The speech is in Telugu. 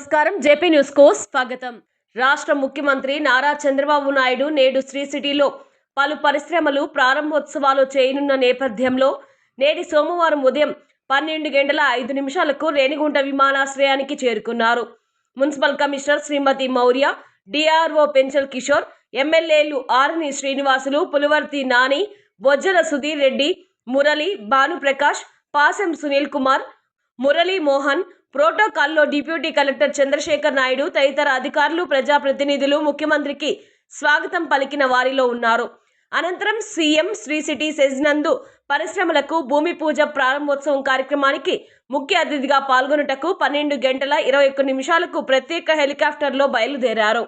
నమస్కారం. జేపీ న్యూస్కు స్వాగతం. రాష్ట్ర ముఖ్యమంత్రి నారా చంద్రబాబు నాయుడు నేడు శ్రీ సిటీలో పలు పరిశ్రమలు ప్రారంభోత్సవాలు చేయనున్న నేపథ్యంలో నేటి సోమవారం ఉదయం పన్నెండు గంటల ఐదు నిమిషాలకు రేణిగుంట విమానాశ్రయానికి చేరుకున్నారు. Municipal commissioner Shrimati Maurya DRO Penchal Kishore ఎమ్మెల్యేలు ఆర్ని శ్రీనివాసులు పులివర్తి నాని బొజ్జల సుధీర్ రెడ్డి మురళి భానుప్రకాష్ పాసెం సునీల్ కుమార్ మురళీ మోహన్ ప్రోటోకాల్లో డిప్యూటీ కలెక్టర్ చంద్రశేఖర్ నాయుడు తదితర అధికారులు ప్రజాప్రతినిధులు ముఖ్యమంత్రికి స్వాగతం పలికిన వారిలో ఉన్నారు. అనంతరం సీఎం శ్రీ సిటీ సెజ్ నందు పరిశ్రమలకు భూమి పూజ ప్రారంభోత్సవం కార్యక్రమానికి ముఖ్య అతిథిగా పాల్గొనుటకు పన్నెండు గంటల ఇరవై ఒక్క నిమిషాలకు ప్రత్యేక హెలికాప్టర్లో బయలుదేరారు.